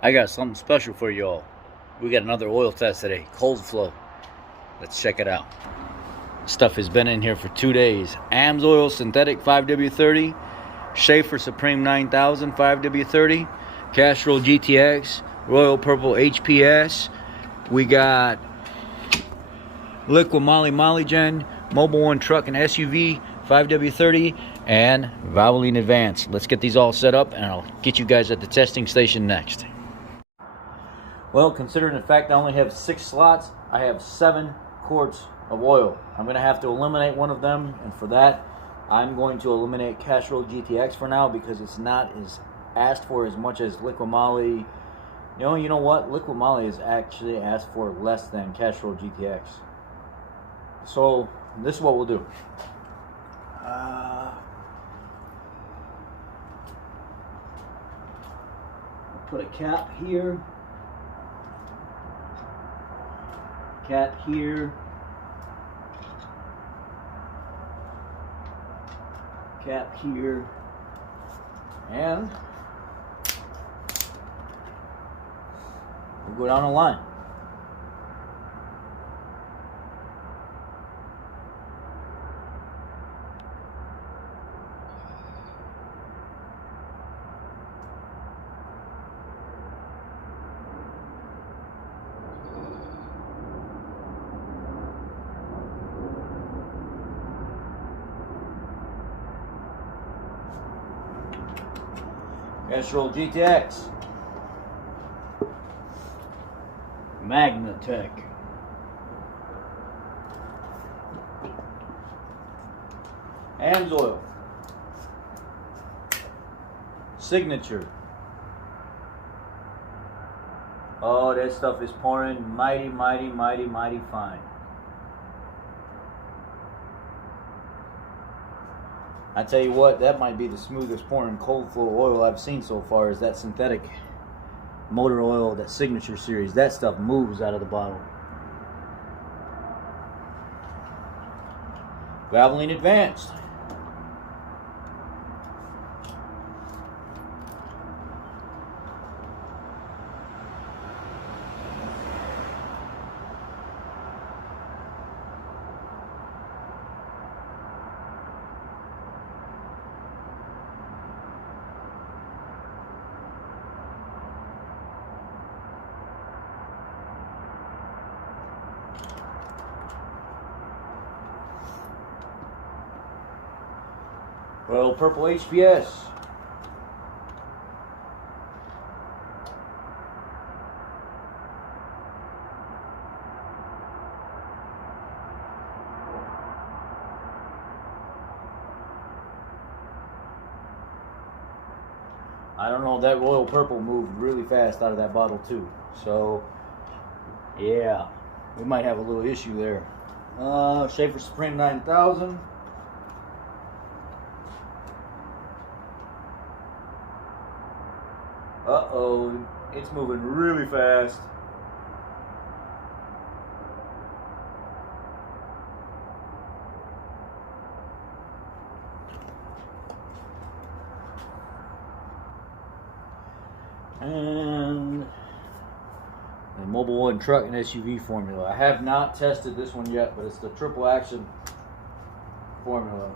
I got something special for y'all. We got another oil test today, cold flow. Let's check it out. Stuff has been in here for 2 days. Amsoil synthetic 5W30, Schaeffer Supreme 9000 5W30, Castrol GTX, Royal Purple HPS. We got Liquid Molly Gen, Mobil 1 truck and SUV 5W30, and Valvoline Advanced. Let's get these all set up and I'll get you guys at the testing station next. Well, considering the fact I only have 6 slots, I have 7 quarts of oil. I'm going to have to eliminate one of them, and for that, I'm going to eliminate Castrol GTX for now because it's not as asked for as much as Liquid Moly. You know what? Liquid Moly is actually asked for less than Castrol GTX. So this is what we'll do. Put a cap here. Cap here. Cap here. And we'll go down the line. Castrol GTX, Magnatech, Amsoil, Signature. Oh, that stuff is pouring mighty fine. I tell you what, that might be the smoothest pouring cold flow oil I've seen so far, is that synthetic motor oil, that Signature series. That stuff moves out of the bottle. Valvoline Advanced. Royal Purple HPS. I don't know, that Royal Purple moved really fast out of that bottle too. So, yeah, we might have a little issue there. Schaeffer Supreme 9000. Uh-oh, it's moving really fast. And the Mobil 1 truck and SUV formula. I have not tested this one yet, but it's the triple action formula.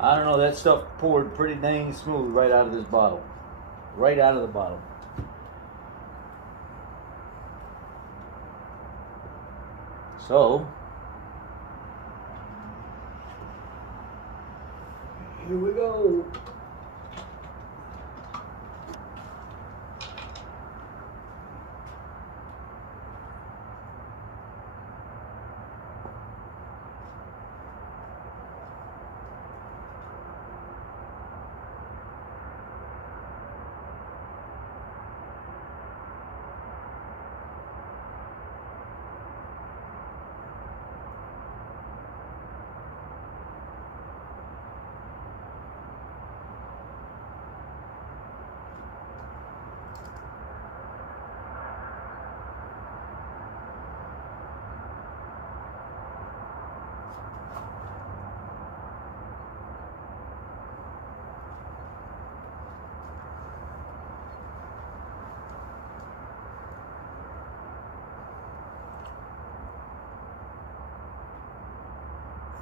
I don't know, that stuff poured pretty dang smooth right out of this bottle. Right out of the bottle. So, here we go.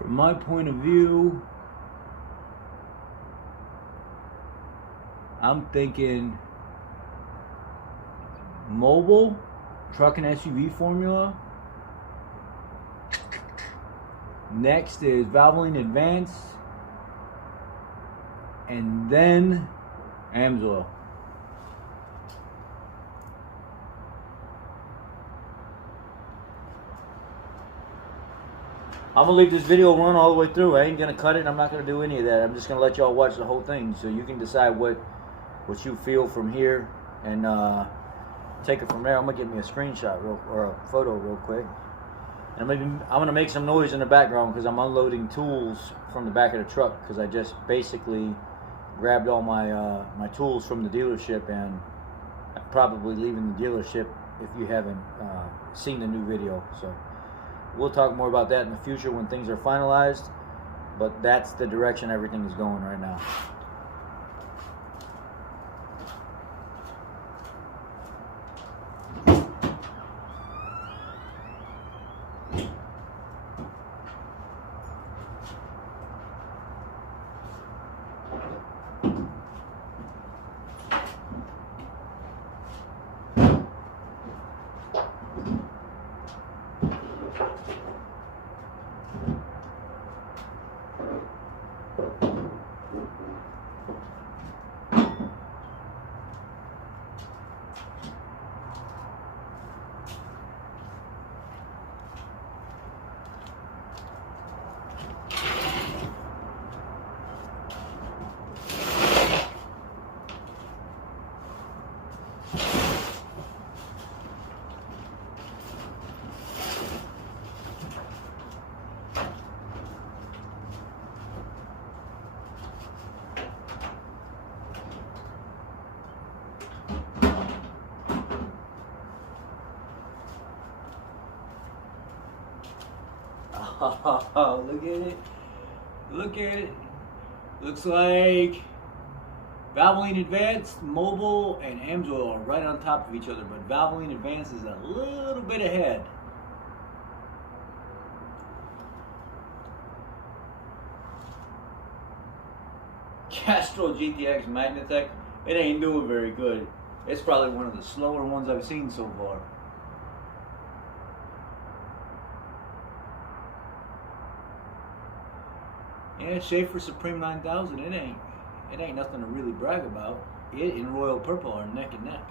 From my point of view, I'm thinking Mobil, truck and SUV formula. Next is Valvoline Advanced. And then Amsoil. I'm gonna leave this video run all the way through. I ain't gonna cut it. I'm not gonna do any of that. I'm just gonna let y'all watch the whole thing, so you can decide what you feel from here, and take it from there. I'm gonna get me a screenshot or a photo real quick. And I'm gonna make some noise in the background because I'm unloading tools from the back of the truck, because I just basically grabbed all my my tools from the dealership, and I'm probably leaving the dealership if you haven't seen the new video. So we'll talk more about that in the future when things are finalized, but that's the direction everything is going right now. Oh, look at it. Look at it. Looks like Valvoline Advanced, Mobil, and Amsoil are right on top of each other, but Valvoline Advanced is a little bit ahead. Castrol GTX Magnatech, it ain't doing very good. It's probably one of the slower ones I've seen so far. Yeah, Schaeffer Supreme 9000, it ain't nothing to really brag about. It and Royal Purple are neck and neck.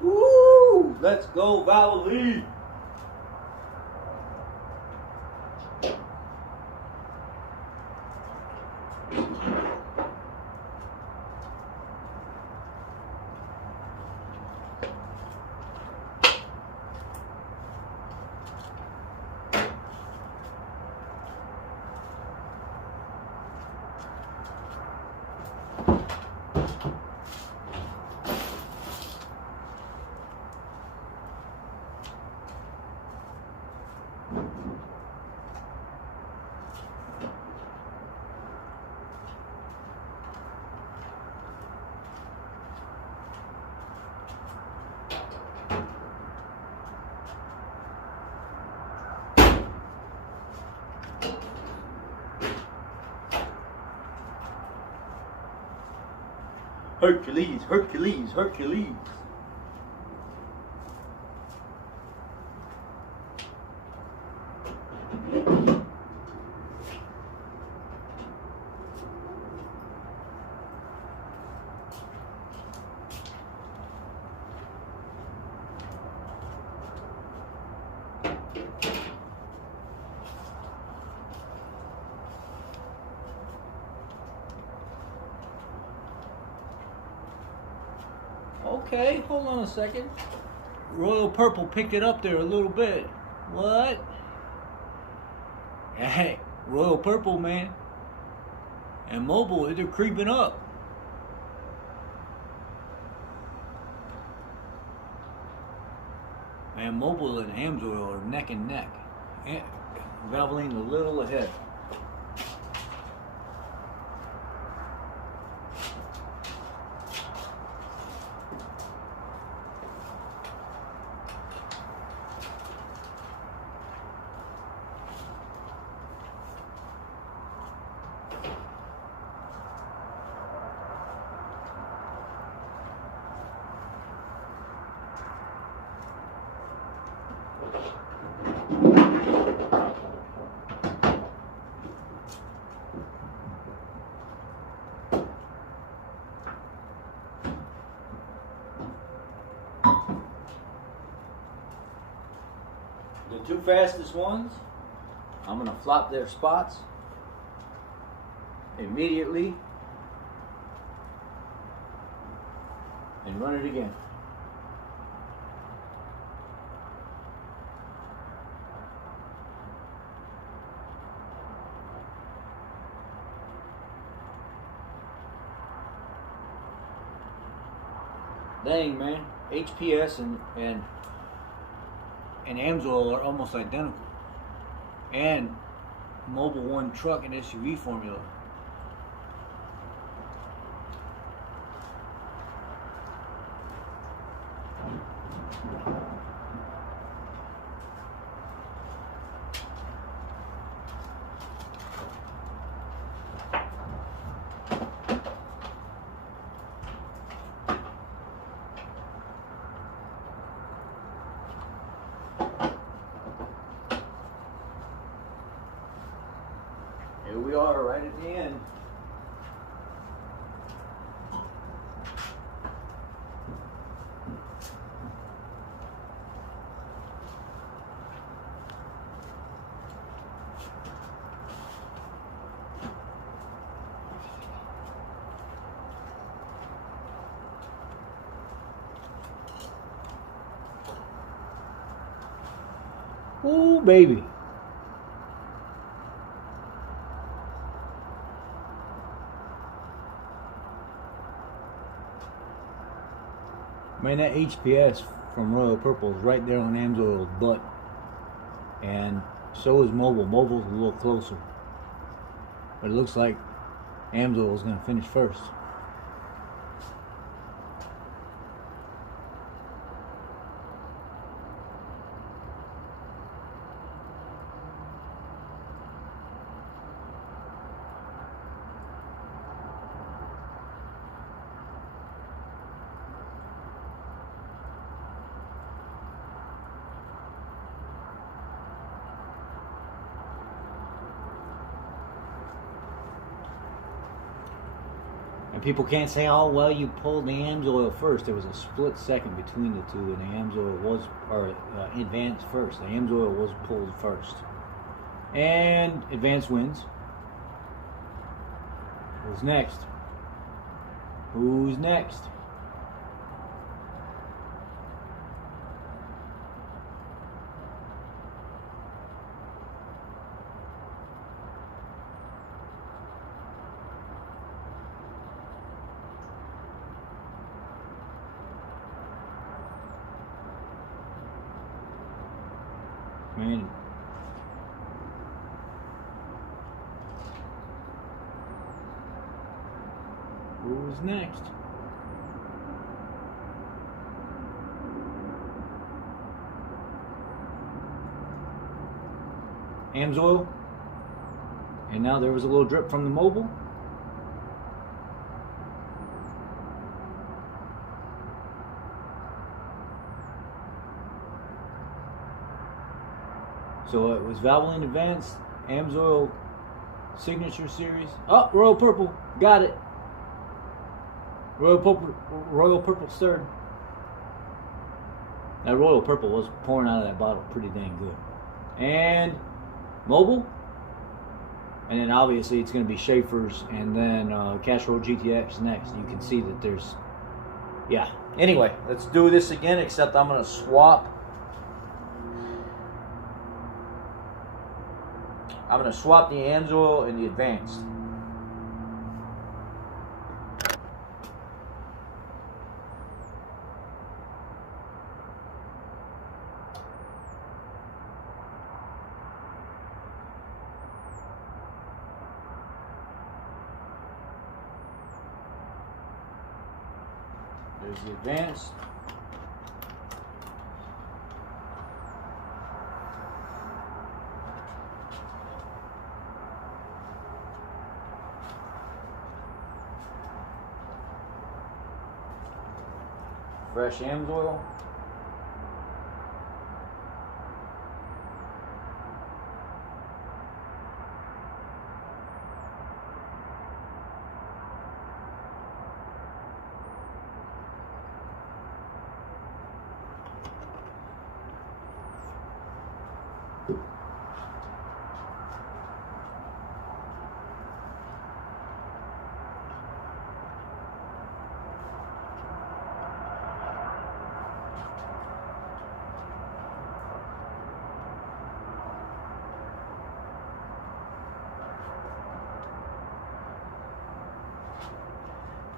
Woo! Let's go, Valvoline! Hercules, Hercules, Hercules. Okay, hold on a second. Royal Purple picked it up there a little bit. What? Hey, Royal Purple, man. And Mobil, they're creeping up. Man, Mobil and Amsoil are neck and neck. Valvoline a little ahead. The two fastest ones, I'm going to flop their spots immediately and run it again. Dang, man, HPS and Amsoil are almost identical, and Mobil won truck and SUV formula. Here we are right at the end. Ooh, baby. Man, that HPS from Royal Purple is right there on Amsoil's butt. And so is Mobil. Mobil's a little closer. But it looks like Amsoil is going to finish first. And people can't say, oh, well, you pulled the Amsoil first. There was a split second between the two, and the Amsoil was, advanced first. The Amsoil was pulled first. And advance wins. Who's next? Who's next? Man, who's next? Amsoil, and now there was a little drip from the Mobil. So it was Valvoline Advanced, Amsoil Signature Series. Oh, Royal Purple, got it. Royal Purple's third. That Royal Purple was pouring out of that bottle pretty dang good. And Mobil. And then obviously it's going to be Schaeffer's and then Castrol GTX next. You can see that there's, yeah, Anyway, let's do this again, except I'm going to swap. I'm going to swap the Amsoil and the Advanced. There's the Advanced. Fresh Amsoil.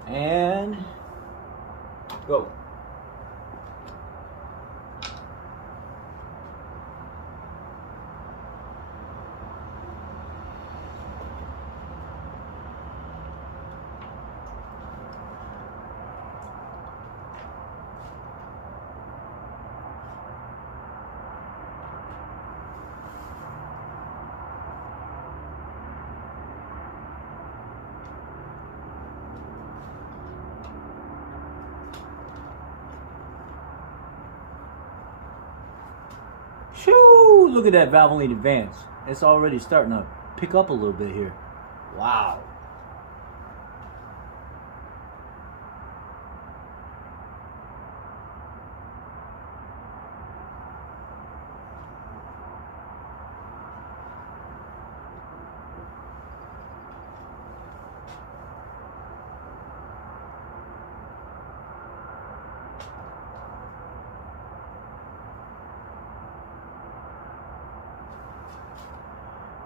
And go. Shoo! Look at that Valvoline Advance. It's already starting to pick up a little bit here. Wow.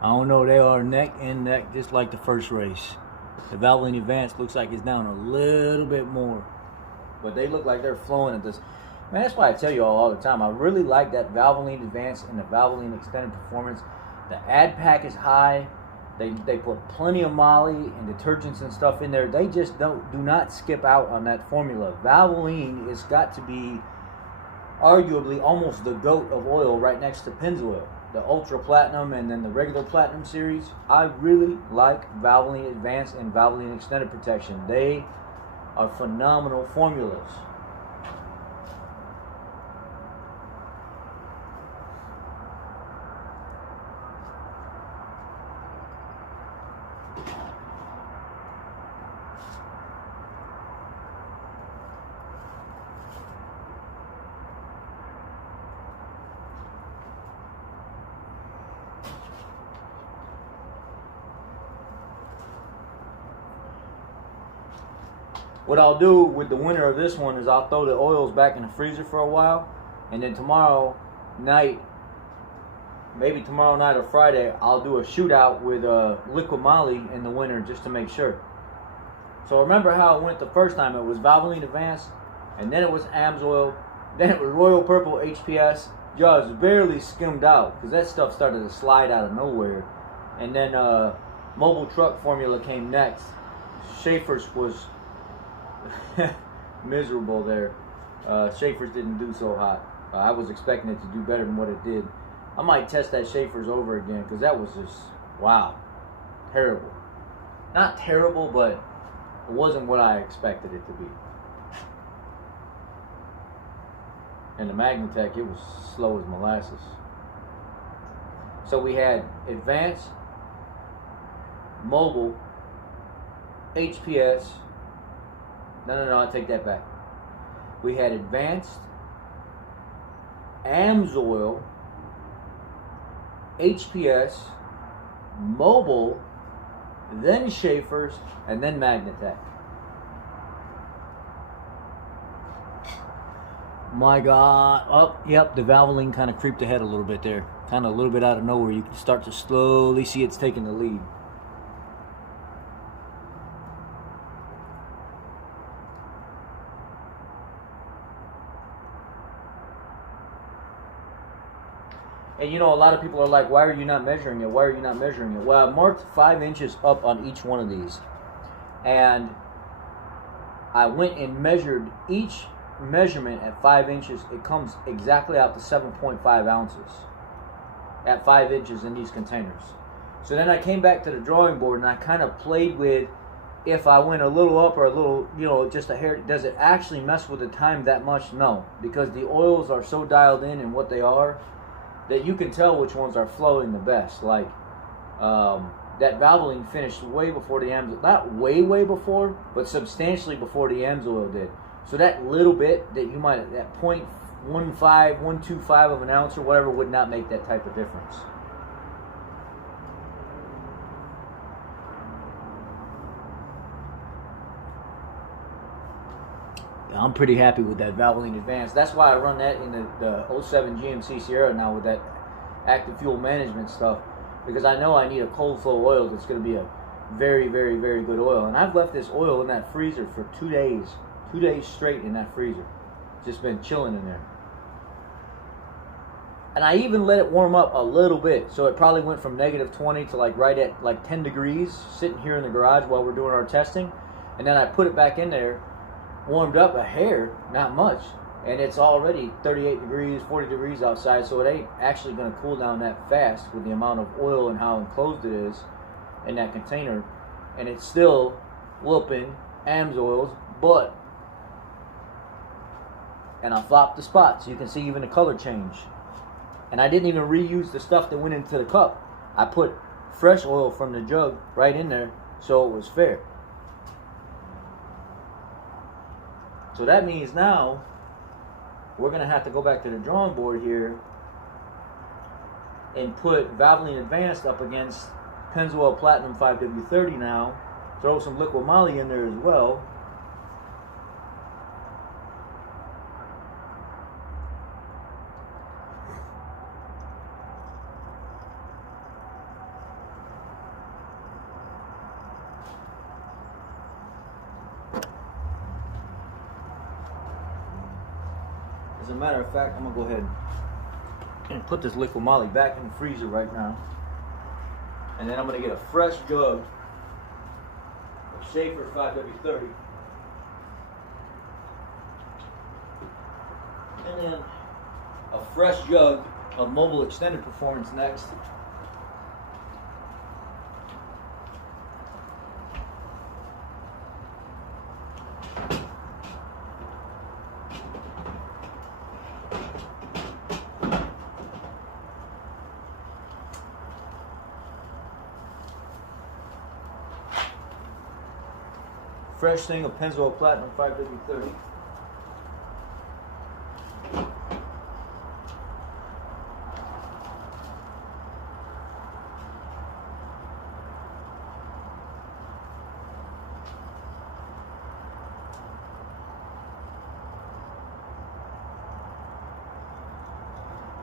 I don't know, they are neck and neck just like the first race. The Valvoline Advance looks like it's down a little bit more. But they look like they're flowing at this. Man, that's why I tell you all the time. I really like that Valvoline Advance and the Valvoline Extended Performance. The ad pack is high. They put plenty of moly and detergents and stuff in there. They just do not skip out on that formula. Valvoline has got to be arguably almost the GOAT of oil right next to Pennzoil. The Ultra Platinum and then the regular Platinum series. I really like Valvoline Advanced and Valvoline Extended Protection. They are phenomenal formulas. What I'll do with the winner of this one is I'll throw the oils back in the freezer for a while, and then tomorrow night, maybe tomorrow night or Friday, I'll do a shootout with liquid moly in the winter just to make sure. So remember how it went the first time? It was Valvoline Advanced, and then it was Amsoil, then it was Royal Purple HPS. Just barely skimmed out because that stuff started to slide out of nowhere. And then Mobil truck formula came next. Schaeffer's was miserable there. Schaeffer's didn't do so hot. I was expecting it to do better than what it did. I might test that Schaeffer's over again because that was just, wow, terrible. Not terrible, but it wasn't what I expected it to be. And the Magnatech, it was slow as molasses. So we had Advanced, Mobil, HPS. No, I take that back. We had Advanced, Amsoil, HPS, Mobil, then Schaeffer's, and then Magnatech. My God. Oh, yep, the Valvoline kind of creeped ahead a little bit there. Kind of a little bit out of nowhere. You can start to slowly see it's taking the lead. And you know, a lot of people are like, why are you not measuring it? Why are you not measuring it? Well, I marked 5 inches up on each one of these. And I went and measured each measurement at 5 inches. It comes exactly out to 7.5 ounces at 5 inches in these containers. So then I came back to the drawing board and I kind of played with, if I went a little up or a little, you know, just a hair, does it actually mess with the time that much? No, because the oils are so dialed in what they are, that you can tell which ones are flowing the best. Like that Valvoline finished way before the Amsoil, not way before, but substantially before the Amsoil did. So that little bit that you might, that 0.15, 125 of an ounce or whatever would not make that type of difference. I'm pretty happy with that Valvoline Advanced. That's why I run that in the 07 GMC Sierra now with that active fuel management stuff, because I know I need a cold flow oil that's going to be a very good oil. And I've left this oil in that freezer for 2 days. 2 days straight in that freezer. It's just been chilling in there. And I even let it warm up a little bit. So it probably went from -20 to like right at like 10 degrees sitting here in the garage while we're doing our testing. And then I put it back in there, warmed up a hair, not much, and it's already 38 degrees, 40 degrees outside, so it ain't actually going to cool down that fast with the amount of oil and how enclosed it is in that container. And it's still whooping Amsoil's butt. And I flopped the spots. You can see even the color change. And I didn't even reuse the stuff that went into the cup. I put fresh oil from the jug right in there, so it was fair. So that means now we're going to have to go back to the drawing board here and put Valvoline Advanced up against Pennzoil Platinum 5W30 now. Throw some liquid moly in there as well. As a matter of fact, I'm going to go ahead and put this liquid moly back in the freezer right now. And then I'm going to get a fresh jug of Schaeffer 5W30. And then a fresh jug of Mobil Extended Performance next. Fresh thing of Pennzoil Platinum 5W30.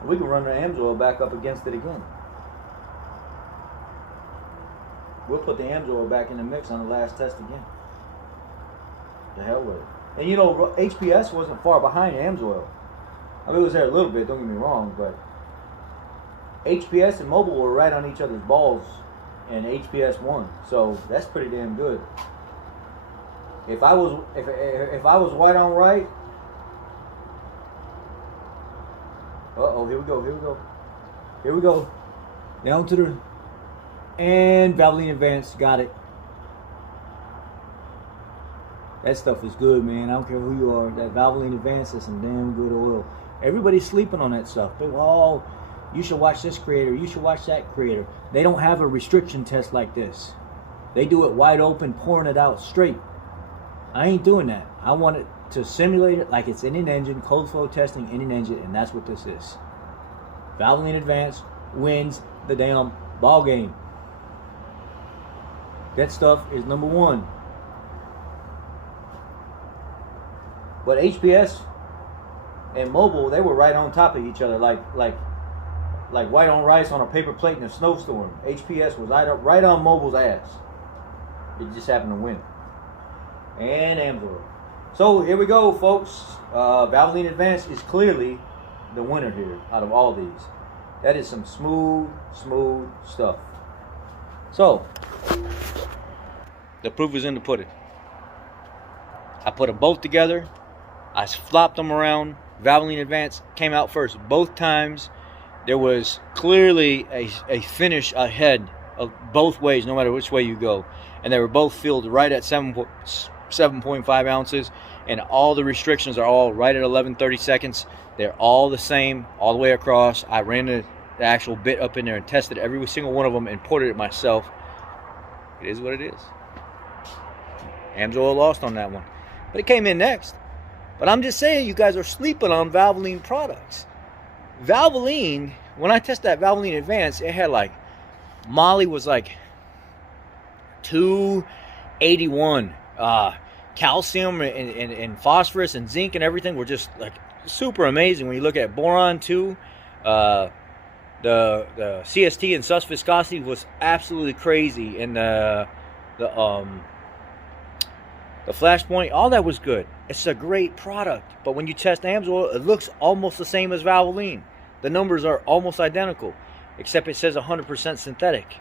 We can run the Amsoil back up against it again. We'll put the Amsoil back in the mix on the last test again. The hell with it. And you know, HPS wasn't far behind Amsoil. I mean, it was there a little bit, don't get me wrong, but HPS and Mobil were right on each other's balls, and HPS won. So that's pretty damn good. If I was white on right, here we go. Down to the, and Valvoline Advanced, got it. That stuff is good, man. I don't care who you are. That Valvoline Advanced is some damn good oil. Everybody's sleeping on that stuff. But, oh, you should watch this creator. You should watch that creator. They don't have a restriction test like this. They do it wide open, pouring it out straight. I ain't doing that. I want it to simulate it like it's in an engine, cold flow testing in an engine, and that's what this is. Valvoline Advanced wins the damn ball game. That stuff is number one. But HPS and Mobil, they were right on top of each other, like white on rice on a paper plate in a snowstorm. HPS was right on Mobil's ass. It just happened to win. And Amsoil. So here we go, folks. Valvoline Advanced is clearly the winner here out of all these. That is some smooth stuff. So the proof is in the pudding. I put them both together. I flopped them around. Valvoline Advanced came out first. Both times there was clearly a finish ahead of both ways, no matter which way you go. And they were both filled right at 7.5 ounces. And all the restrictions are all right at 11:30 seconds. They're all the same all the way across. I ran the actual bit up in there and tested every single one of them and ported it myself. It is what it is. Amsoil lost on that one. But it came in next. But I'm just saying, you guys are sleeping on Valvoline products. Valvoline, when I tested that Valvoline Advanced, it had like, Molly was like 281. Calcium and phosphorus and zinc and everything were just like super amazing. When you look at boron too, the CST and sus viscosity was absolutely crazy, and the flashpoint, all that was good. It's a great product, but when you test Amsoil, it looks almost the same as Valvoline. The numbers are almost identical, except it says 100% synthetic,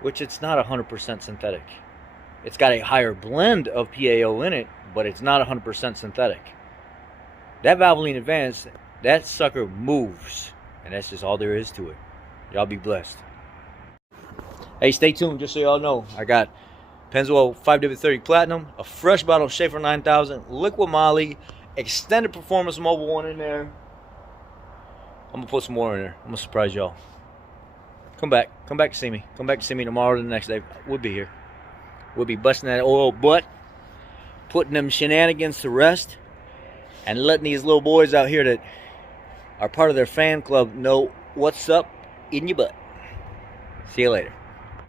which it's not 100% synthetic. It's got a higher blend of PAO in it, but it's not 100% synthetic. That Valvoline Advanced, that sucker moves, and that's just all there is to it. Y'all be blessed. Hey, stay tuned, just so y'all know, I got Pennzoil 5W30 Platinum, a fresh bottle of Schaeffer 9000, Liquid Molly, extended performance Mobil 1 in there. I'm gonna put some more in there. I'm gonna surprise y'all. Come back to see me. Come back to see me tomorrow or the next day. We'll be here. We'll be busting that oil butt, putting them shenanigans to rest, and letting these little boys out here that are part of their fan club know what's up in your butt. See you later.